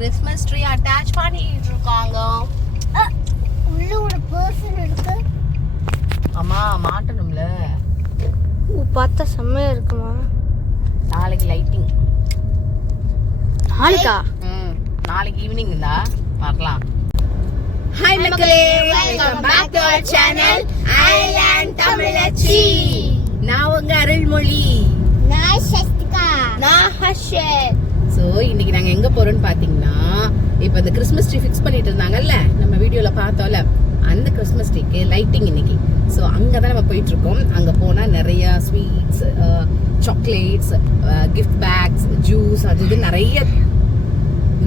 Christmas tree attach பண்ணிட்டு இருக்காங்க. உள்ள ஒரு பர்சன் இருக்கு. அம்மா மாட்டணும்ல. பார்த்தா செம்மையா இருக்குமா? நாளைக்கு லைட்டிங். நாளைக்கா? நாளைக்கு ஈவினிங் இருந்தா பார்க்கலாம். ஹாய் மக்களே, welcome back to our channel Island Tamizhachi. நான் உங்க அருள்மொழி. நான் சஸ்திகா. நான் ஹர்ஷத். சோ இன்னைக்கு நாங்க எங்க போறோம்னு பாத்தீங்கன்னா, இப்போ இந்த கிறிஸ்மஸ் ட்ரீ ஃபிக்ஸ் பண்ணிட்டு இருந்தாங்கல்ல, நம்ம வீடியோல பார்த்தோம்ல, அந்த கிறிஸ்மஸ் ட்ரீக்கு லைட்டிங் இன்னைக்கு. ஸோ அங்கே தான் நம்ம போயிட்டு இருக்கோம். அங்கே போனால் நிறைய sweets, chocolates, gift packs, juice, அது இது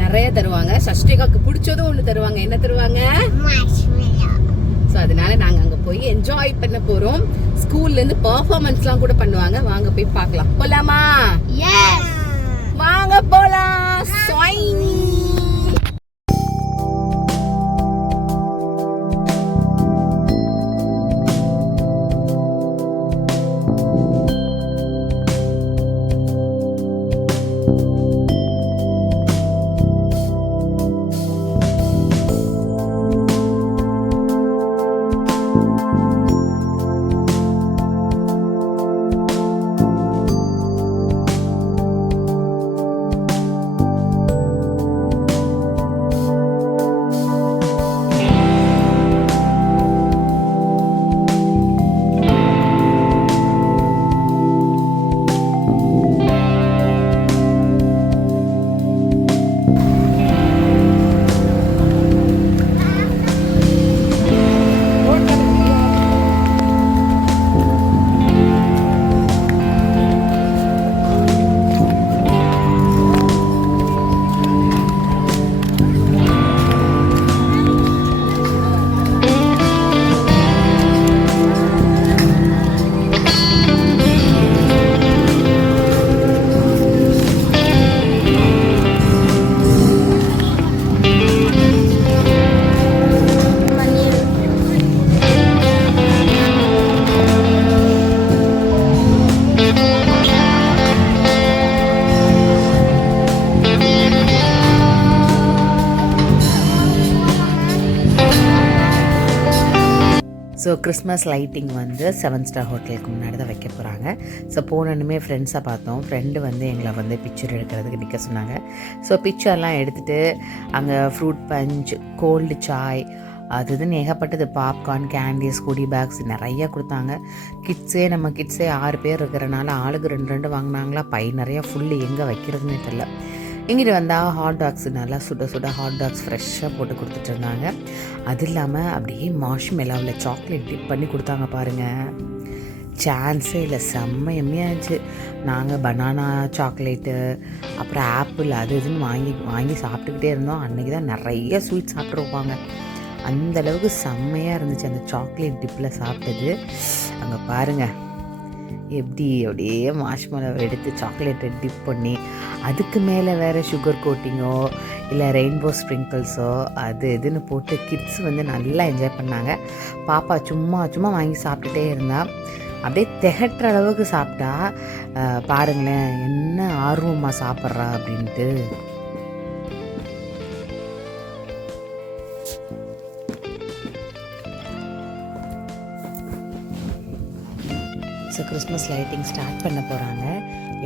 நிறைய தருவாங்க. சஷ்டிகாவுக்கு பிடிச்சதும் ஒன்று தருவாங்க. என்ன தருவாங்க? ஸோ அதனால நாங்கள் அங்கே போய் என்ஜாய் பண்ண போகிறோம். ஸ்கூல்லேருந்து பர்ஃபார்மன்ஸ்லாம் கூட பண்ணுவாங்க. வாங்க போய் பார்க்கலாம். போலாமா? வாங்க போலாம். ஸோ கிறிஸ்மஸ் லைட்டிங் வந்து 7 ஸ்டார் ஹோட்டலுக்கு முன்னாடி தான் வைக்க போகிறாங்க. ஸோ போனோன்னுமே ஃப்ரெண்ட்ஸை பார்த்தோம். ஃப்ரெண்டு வந்து எங்களை வந்து பிக்சர் எடுக்கிறதுக்கு நிற்க சொன்னாங்க. ஸோ பிக்சர்லாம் எடுத்துகிட்டு அங்கே ஃப்ரூட் பஞ்ச், கோல்டு சாய், அது இதுன்னு ஏகப்பட்டது, பாப்கார்ன், கேண்டீஸ், குடி பேக்ஸ் நிறையா கொடுத்தாங்க. நம்ம கிட்ஸே 6 பேர் இருக்கிறனால ஆளுக்கு 2 வாங்கினாங்களா. பை நிறையா ஃபுல்லு எங்கே வைக்கிறதுனே தெரில. இங்கிட்டு வந்தால் ஹாட் டாக்ஸ், நல்லா சுட சுட ஹாட் டாக்ஸ் ஃப்ரெஷ்ஷாக போட்டு கொடுத்துட்டு இருந்தாங்க. அது இல்லாமல் அப்படியே மார்ஷ்மெலோவில் சாக்லேட் டிப் பண்ணி கொடுத்தாங்க பாருங்கள். சான்ஸே இல்லை, செம்மையம்மையாச்சு. நாங்கள் பனானா சாக்லேட்டு, அப்புறம் ஆப்பிள், அது இதுன்னு வாங்கி சாப்பிட்டுக்கிட்டே இருந்தோம். அன்றைக்கி தான் நிறைய ஸ்வீட் சாப்பிட்ருப்பாங்க. அந்தளவுக்கு செம்மையாக இருந்துச்சு அந்த சாக்லேட் டிப்பில் சாப்பிட்டது. அங்கே பாருங்கள் அப்படியே மார்ஷ்மெலோவை எடுத்து சாக்லேட்டை டிப் பண்ணி, அதுக்கு மேலே வேறு சுகர் கோட்டிங்கோ இல்லை ரெயின்போ ஸ்ப்ரிங்கிள்ஸோ அது இதுன்னு போட்டு கிட்ஸ் வந்து நல்லா என்ஜாய் பண்ணாங்க. பாப்பா சும்மா வாங்கி சாப்பிட்டுட்டே இருந்தா. அப்படியே திகட்டுற அளவுக்கு சாப்பிட்டா. பாருங்களேன் என்ன ஆர்வமாக சாப்பிட்றா அப்படின்ட்டு. ஸோ கிறிஸ்மஸ் லைட்டிங் ஸ்டார்ட் பண்ண போகிறாங்க.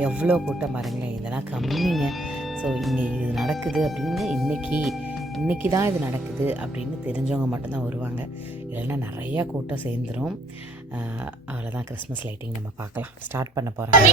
எவ்வளோ கூட்டம் பாருங்களேன், இதெல்லாம் கம்மிங்க. ஸோ இங்கே இது நடக்குது அப்படின்னு இன்றைக்கி தான் இது நடக்குது அப்படின்னு தெரிஞ்சவங்க மட்டும்தான் வருவாங்க. இல்லைன்னா நிறையா கூட்டம் சேர்ந்துடும். அவ்வளோதான், கிறிஸ்மஸ் லைட்டிங் நம்ம பார்க்கலாம். ஸ்டார்ட் பண்ண போகிறாங்க.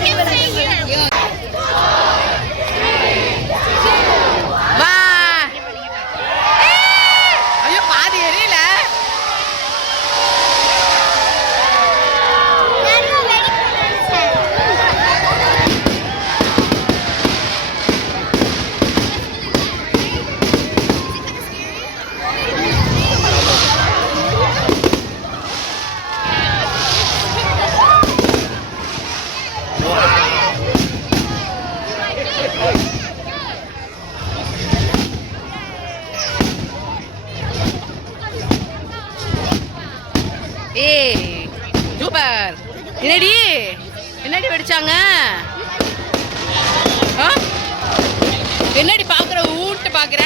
சூப்பர். என்னடி வெடிச்சாங்க? என்னடி பாக்குற ஊட்டு பாக்குற?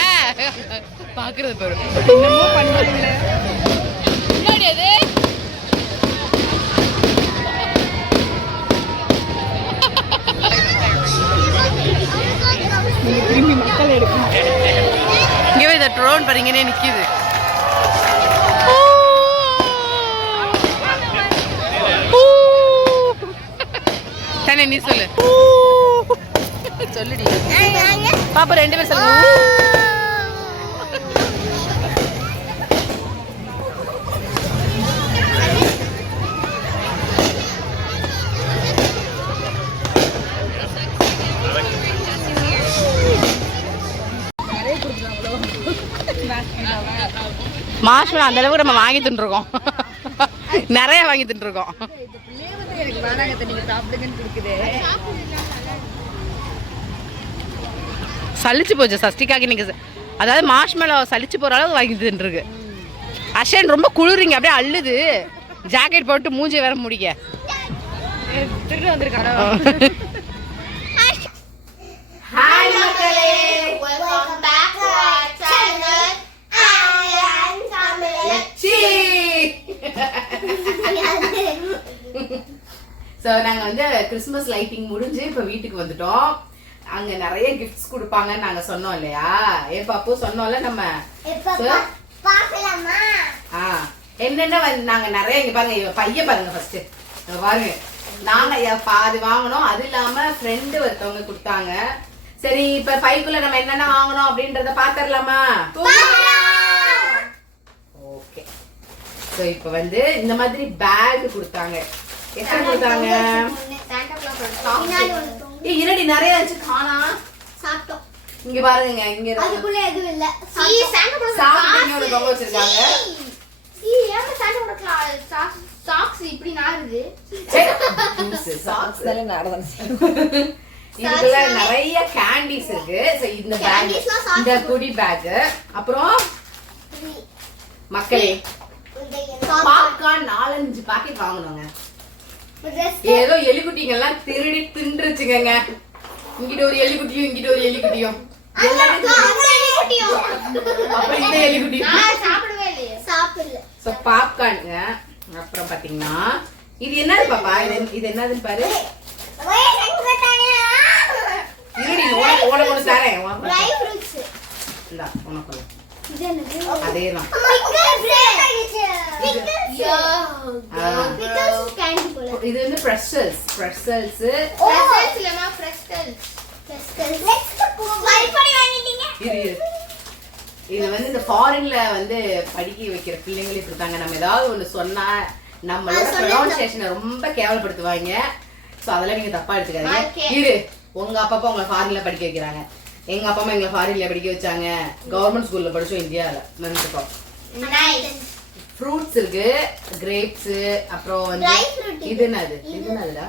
பாக்குறது பாரு என்னமோ பண்ணுவாங்களே முன்னாடி அது திரும்பி மக்கள் எடுக்கணும். இங்கே இந்த ட்ரோன் பாருங்கன்னே நிக்குது. தானே நீ சொல்லு சொல்லுடி பாப்பா 2 பேர் சொல்லுங்க. மாஷ் அந்த அளவுக்கு நம்ம வாங்கி தின்றுருக்கோம். நிறைய வாங்கி தின்றுருக்கோம். சலிச்சு போச்சு சஷ்டிக்காக்கு இன்னைக்கு. அதாவது மாஷ் மேலே சலிச்சு போகிற அளவுக்கு வாங்கி தின்றுருக்கு. அஷன் ரொம்ப குளிரிங்க அப்படியே அள்ளுது. ஜாக்கெட் போட்டு மூஞ்சி வேற முடிக்க திருட்டு வந்திருக்காங்க. Hi மக்களே, welcome back to our channel. So நாங்கள் வந்து கிறிஸ்மஸ் லைட்டிங் முடிஞ்சு இப்போ வீட்டுக்கு வந்துட்டோம். அங்கே நிறைய கிஃப்ட்ஸ் கொடுப்பாங்கன்னு நாங்கள் சொன்னோம் இல்லையா? பாப்பு சொன்னோம்ல நம்ம. என்னென்ன நாங்கள் நிறைய இங்கே பாருங்க பையன் பாருங்க ஃபர்ஸ்ட் பாருங்க. நாங்கள் பாதி வாங்கினோம். அது இல்லாமல் ஃப்ரெண்டு ஒருத்தவங்க கொடுத்தாங்க. சரி இப்போ பைக்குள்ள நம்ம என்னென்ன வாங்கணும் அப்படின்றத பார்த்துடலாமா? ஓகே. ஸோ இப்போ வந்து இந்த மாதிரி பேக் கொடுத்தாங்க. எத்தனை கொடுத்தாங்க? இருடி நிறைய வச்சு காணா சாப்பிட்டோம். இங்க பாருங்க இங்க அதுக்குள்ள எதுவும் இல்ல. சாப்பிட்டு தொங்க வச்சிருக்காங்க. சாக்ஸ் இப்படி நாறுது. சாக்ஸ் இதுல நிறைய கேண்டிஸ் இருக்கு. சோ இந்த பேக் இந்த குடி பேக். அப்புறம் மக்களே பாப்கார்ன் 4-5 பாக்கெட் வாங்கணுங்க. ஏதோ எலிக்குட்டிங்க எல்லாம் திருடி தின்றுச்சுங்க. இங்கிட்ட ஒரு எலிக்குட்டியும் இங்கிட்ட ஒரு எலிக்குட்டியும் அப்புறம் இந்த எலிக்குட்டியும் சாப்பிடல. சோ பாப்கார்னுங்க. அப்புறம் பாத்தீங்கன்னா இது என்னது பாப்பா? இது என்னதுன்னு பாரு. இருடி உனக்கு தரேன். உனக்கு அதேதான். இது வந்து பிரஷல்ஸ். இது வந்து இந்த ஃபாரின்ல வந்து படிக்க வைக்கிற பிள்ளைங்களே கொடுத்தாங்க. நம்ம ஏதாவது ஒண்ணு சொன்னா நம்மளோட ப்ரொனன்சியேஷனை ரொம்ப கேவலப்படுத்துவாங்க. சோ அதெல்லாம் நீங்க தப்பா எடுத்துக்காதீங்க. இரு உங்க அப்பா உங்களை ஃபாரின்ல படிக்க வைக்கிறாங்க. எங்க அப்பா அம்மா எங்களை ஃபாரின்ல படிக்க வச்சாங்க. கவர்மெண்ட் ஸ்கூல்ல படிச்சோம் இந்தியாவில். நினைச்சுக்கோம். ஃப்ரூட்ஸ் இருக்கு, கிரேப்ஸ். அப்புறம் வந்து இது என்னதுடா?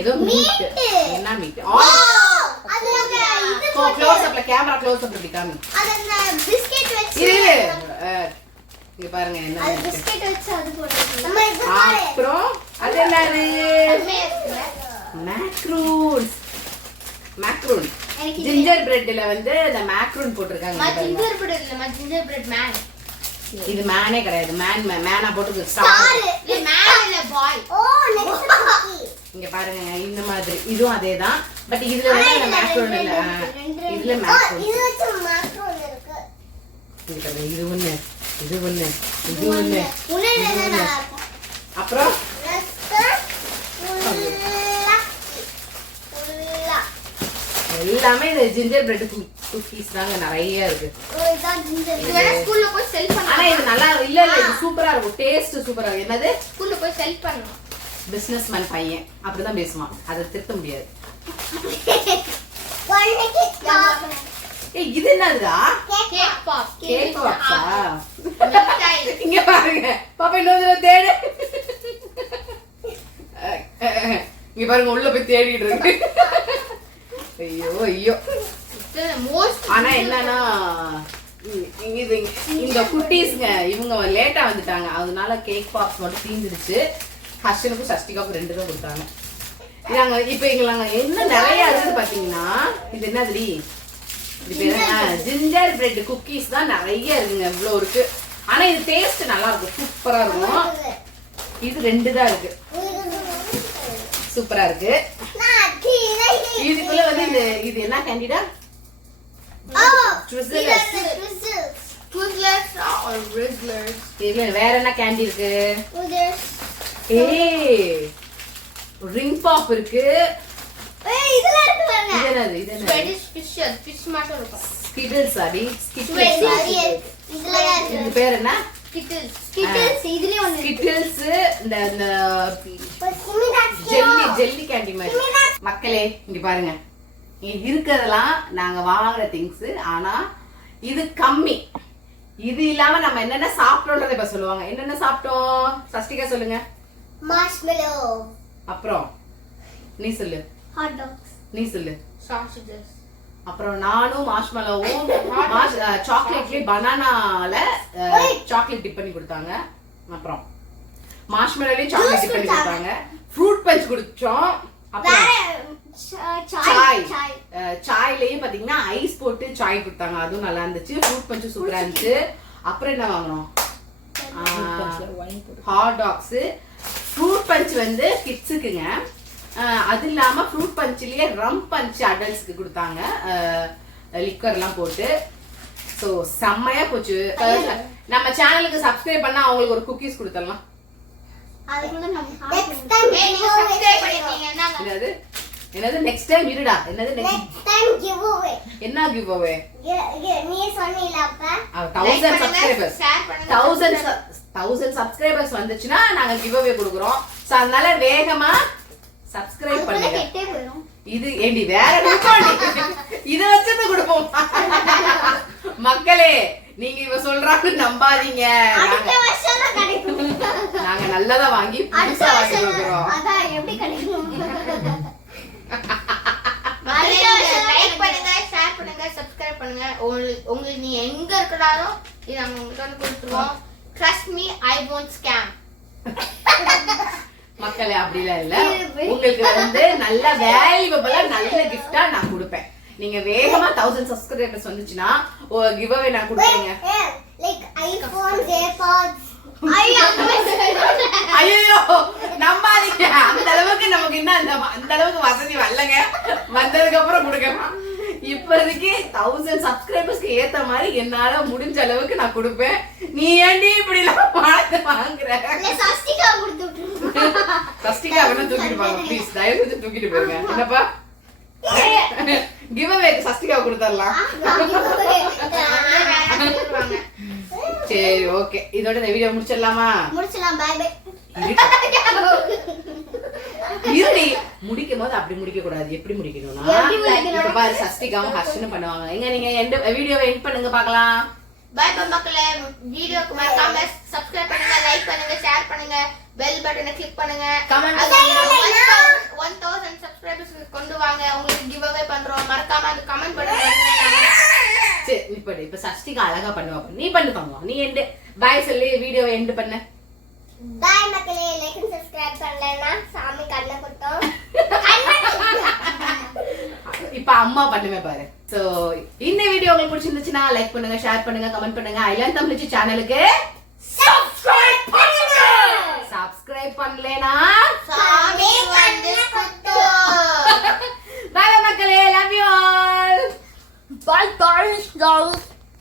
ஏதோ மீட். என்ன மீட்? க்ளோஸ் அப்ல கேமரா க்ளோஸ் அப்ல காமி. இங்க பாருங்க என்ன பிஸ்கட் வச்சு அது போடுறது. அப்புறம் அது என்னது? மேக்ரூன். ஜிஞ்சர் பிரெட்ல வந்து இந்த மேக்ரூன் போட்டுருக்காங்க. ஜிஞ்சர் பிரெட் இல்ல, ஜிஞ்சர் பிரெட் மேன். இது மேனே கிடையாது. மேனா போட்டு ஸ்டார். இல்ல மேன் இல்ல பாய். ஓ நெக்ஸ்ட் இங்க பாருங்க இந்த மாதிரி இதுவும் அதேதான். பட் இதுல வந்து இந்த மேக்ரூன் இல்ல. இதுல மேக்ரூன். இது வந்து மேக்ரூன் இருக்கு. இது ஒண்ணு. அப்புறம் எல்லாமே இந்த ஜிஞ்சர் பிரெட் குக்கீஸ் தாங்க நிறைய இருக்கு. ஸ்கூல்ல போய் செல் பண்ணலாம். ஆனா இது நல்லா இல்ல இது சூப்பரா இருக்கும். டேஸ்ட் சூப்பரா இருக்கு. என்னது? ஸ்கூல்ல போய் செல் பண்ணலாம். பிசினஸ்மேன் பையன் அப்படிதான் பேசுவான். அதை திருத்த முடியாது. இது என்னதுடா? கேக் பாப்ஸா? இங்க பாருங்க பாப்பா இன்னொரு தேடு. இங்க பாருங்க உள்ள போய் தேடிட்டு இருக்கு. ஐயோ ஆனா என்னன்னா இந்த குட்டீஸ்ங்க இவங்க லேட்டா வந்துட்டாங்க. அதனால கேக் பாப்ஸ் மட்டும் தீந்துடுச்சு. ஹர்ஷனுக்கும் சஷ்டிகாவுக்கும் 2 தான் கொடுத்தாங்க. நாங்க இப்ப எங்களுக்கு என்ன நிறைய இருக்குது பாத்தீங்கன்னா இது என்னதுடி? இது பேர் ஜிஞ்சர் பிரெட் குக்கீஸ் தான் நிறைய இருக்குங்க, இவ்வளோ இருக்கு. ஆனா இது டேஸ்ட் நல்லா இருக்கும், சூப்பரா இருக்கும். இது 2 தான் இருக்கு, சூப்பரா இருக்கு. இதுக்குள்ள வந்து இது என்ன கேண்டிடா? Twizzlers. Twizzlers or Rizzlers. இதுல வேற என்ன கேண்டி இருக்கு? ஏய் ரிங் பாப் இருக்கு. இதெல்லாம் இருக்கு பாருங்க. இது என்னது? இது என்னது? Swedish fish மட்டும் இருக்கும். Skittles அடி. Swedish இதெல்லாம் இருக்கு. இது பேர் என்ன? Skittles இதுலயே ஒன்னு இருக்கு. Skittles இந்த ஜெல்லி கேண்டி மாதிரி. மக்களே இங்க பாருங்க, இங்க இருக்கிறதெல்லாம் நாங்க வாங்குற திங்ஸ். ஆனா இது கம்மி. இது இல்லாம நம்ம என்னென்ன சாப்பிட்டோம்ன்றத இப்ப சொல்லுவாங்க. என்னென்ன சாப்பிட்டோம் சஷ்டிகா சொல்லுங்க. Marshmallow. அப்புறம் நீ சொல்லு. Hot dogs. நீ சொல்லு. Sausages. அப்புறம் நானும் மார்ஷ்மெலோவும் சாக்லேட்லயே பனானால சாக்லேட் டிப் பண்ணி கொடுத்தாங்க. அப்புறம் மார்ஷ்மெலோலயே சாக்லேட் டிப் பண்ணி கொடுத்தாங்க. ஃப்ரூட் பஞ்ச் குடிச்சோம். அப்புறம் சாய்லயும் பாத்தீங்கன்னா ஐஸ் போட்டு சாய் கொடுத்தாங்க, அதுவும் நல்லா இருந்துச்சு. ஃப்ரூட் பஞ்சும் சூப்பரா இருந்துச்சு. அப்புறம் என்ன வாங்கணும்? Hot tax. ஃப்ரூட் பஞ்ச் வந்து கிட்ஸுக்குங்க. அது இல்லாம ஃப்ரூட் பஞ்சிலேயே ரம் பஞ்ச் அடல்ட்ஸ்க்கு கொடுத்தாங்க, லிக்கர் எல்லாம் போட்டு. ஸோ செம்மையா போச்சு. நம்ம சேனலுக்கு சப்ஸ்கிரைப் பண்ணா அவங்களுக்கு ஒரு குக்கீஸ் கொடுத்துடலாம். என்னது நெக்ஸ்ட் டைம் இருடா? என்னது நெக்ஸ்ட் டைம் கிவ் அவே? என்ன கிவ் அவே? நீ சொன்னீல அப்ப 1000 சப்ஸ்கிரைபர்ஸ், 1000 சப்ஸ்கிரைபர்ஸ் வந்துச்சுனா நாங்க கிவ் அவே கொடுக்குறோம். சோ அதனால வேகமா சப்ஸ்கிரைப் பண்ணுங்க. இது ஏண்டி வேற நிப்பாடி இத வச்சத கொடுப்போம். மக்களே நீங்க இவ சொல்றாங்க நம்பாதீங்க, நாங்க நல்லதா வாங்கி புதுசா வாங்கி கொடுக்குறோம். அதான் எப்படி கிடைக்கும்? லைக் பண்ணுங்க, ஷேர் பண்ணுங்க, சப்ஸ்கிரைப் பண்ணுங்க. உங்களுக்கு நீ எங்க இருக்கறாலும் இது நாங்க உங்களுக்கு வந்து கொடுத்துருவோம். Trust me, I won't scam. மக்களே அப்படிலாம் இல்ல, உங்களுக்கு வந்து நல்ல வேல்யூபிளா நல்ல கிஃப்டா நான் கொடுப்பேன். நீங்க வேகமா 1000 சப்ஸ்கிரைபர்ஸ் வந்துச்சுனா ஒரு கிவ் அவே நான் கொடுப்பேங்க. Like iPhones, AirPods. ஐயோ நம்பாதீங்க, அந்த அளவுக்கு நமக்கு இன்னும் அந்த அளவுக்கு வசதி வரலங்க. வந்ததுக்கு அப்புறம் கொடுக்கலாம். இப்போதைக்கு 1000 சப்ஸ்கிரைபர்ஸ்க்கு ஏத்த மாதிரி என்னால முடிஞ்ச அளவுக்கு நான் கொடுப்பேன். நீ ஏண்டி இப்படி எல்லாம் பணத்தை வாங்குற? சஷ்டிகா கொடுத்து சஷ்டிகா வேணா தூக்கிட்டு போங்க ப்ளீஸ், தயவு செஞ்சு தூக்கிட்டு போங்க. என்னப்பா கிவ் அவேக்கு சஷ்டிகா கொடுத்துடலாம். சரி ஓகே, இதோட இந்த வீடியோ முடிச்சிடலாமா? முடிச்சலாம். Bye bye. இருடி முடிக்கும் போது அப்படி முடிக்க கூடாது. எப்படி முடிக்கணும்னா இப்ப பாரு சஷ்டிகாவும் ஹர்ஷனும் பண்ணுவாங்க. எங்க நீங்க எண்ட் வீடியோவை எண்ட் பண்ணுங்க பார்க்கலாம். பை பை மக்களே. வீடியோக்கு மறக்காம சப்ஸ்கிரைப் பண்ணுங்க, லைக் பண்ணுங்க, ஷேர் பண்ணுங்க, பெல் பட்டனை கிளிக் பண்ணுங்க. கமெண்ட் 1000 சப்ஸ்கிரைபர்ஸ் கொண்டு வாங்க, உங்களுக்கு கிவ் அவே பண்றோம். மறக்காம அந்த கமெண்ட் பண்ணுங்க. சரி இப்ப சஷ்டிகா அழகா பண்ணுவாங்க, நீ பண்ணுவாங்க. நீ எண்ட் பை சொல்லி வீடியோவை எண்ட் பண்ணு. பை மக்களே. லைக் அண்ட் சப்ஸ்கிரைப் பண்ணலனா சாமி கண்ணை குத்தோம். இப்ப அம்மா பண்ணுவே பாரு. சோ இந்த வீடியோ உங்களுக்கு பிடிச்சிருந்துச்சுன்னா லைக் பண்ணுங்க, ஷேர் பண்ணுங்க, கமெண்ட் பண்ணுங்க. ஐலன் தமிழ் சேனலுக்கு சப்ஸ்கிரைப் பண்ணுங்க. சப்ஸ்கிரைப் பண்ணலனா சாமி கண்ணை குத்தோம். பை மக்களே, love you all. Bye bye.